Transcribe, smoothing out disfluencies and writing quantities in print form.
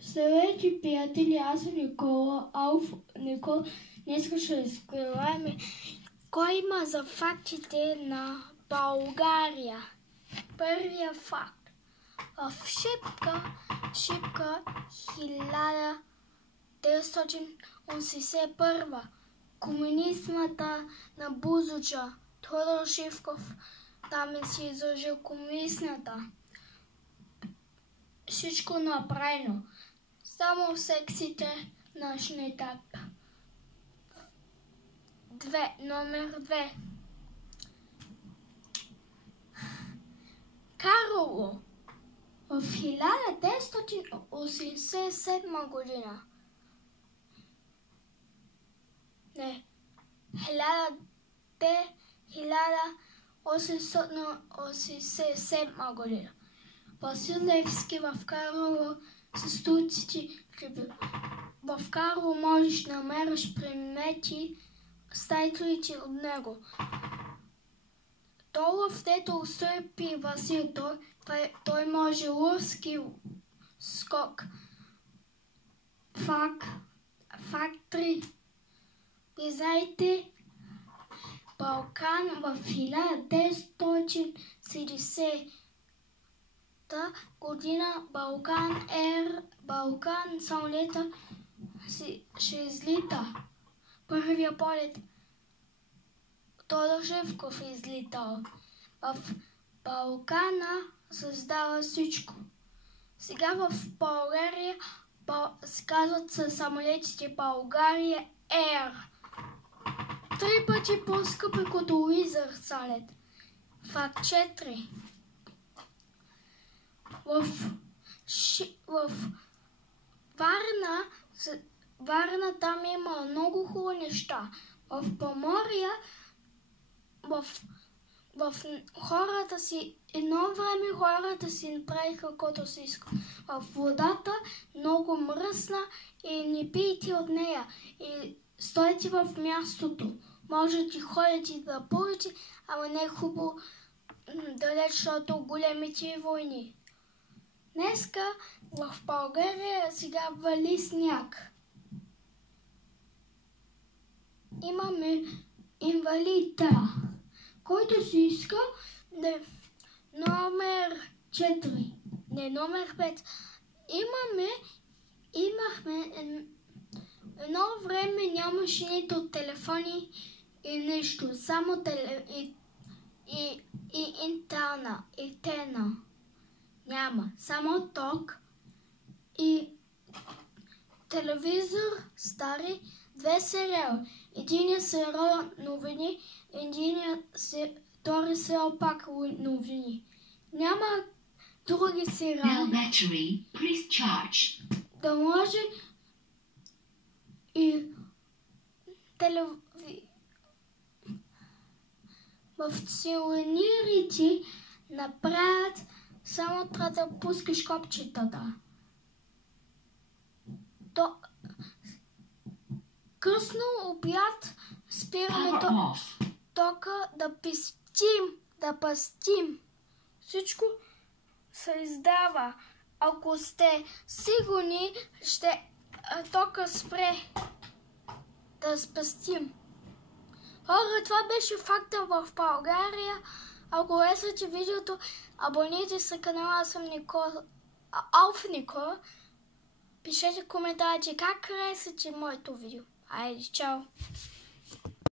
Здравейте, приятели, аз съм Никола. Никола, днес ще разкриваме кой има за фактите на България. Първия факт. В Шипка 1981 комунизмата на Бузлуджа Тодор Живков там си изложил комунизмата. Всичко направено. Само сексите на етап. Номер 2. Карлово в 1987 година. 1887 година. Васил Левски в Карлово с стотици хиляди. В Карлово можеш да намериш предмети с тайтлите от него. Толов, дето стърпи Васил, той може руски скок. Факт 3. Ви знаете, Балкан в 1970 година Балкан самолета ще излита. Първия полет Тодор Живков е излитал. В Балкана създава всичко. Сега в България се казват със самолетите България Air. 3 пъти по-скъпи като Уизър самолет. Факт 4. В Варна там има много хубави неща. В Поморие, в хората си, едно време хората си направиха каквото си иска. В водата много мръсна и не пийте от нея. И стойте в мястото. Можете ходите да плувате, ама не е хубаво далеч, защото големите войни. Днеска в България сега вали сняг. Имаме инвалида, който си иска да номер 4, не номер 5. Имахме едно време нямаше нито телефони и нищо, само интерна. Няма. Само ток и телевизор стари, 2 сериала. Единия сериал новини, втори сериал пак новини. Няма други сериали. Да може и в сувенирите направят. Само трябва да пускаш копчетата. Късно обяд спираме тока да пастим. Всичко се издава. Ако сте сигурни, тока спре да спастим. Хора, това беше факта в България. Ако харесвате видеото, абонирайте се на канала, аз съм Алф Никола. Пишете в коментарите как харесвате моето видео. Айде, чао!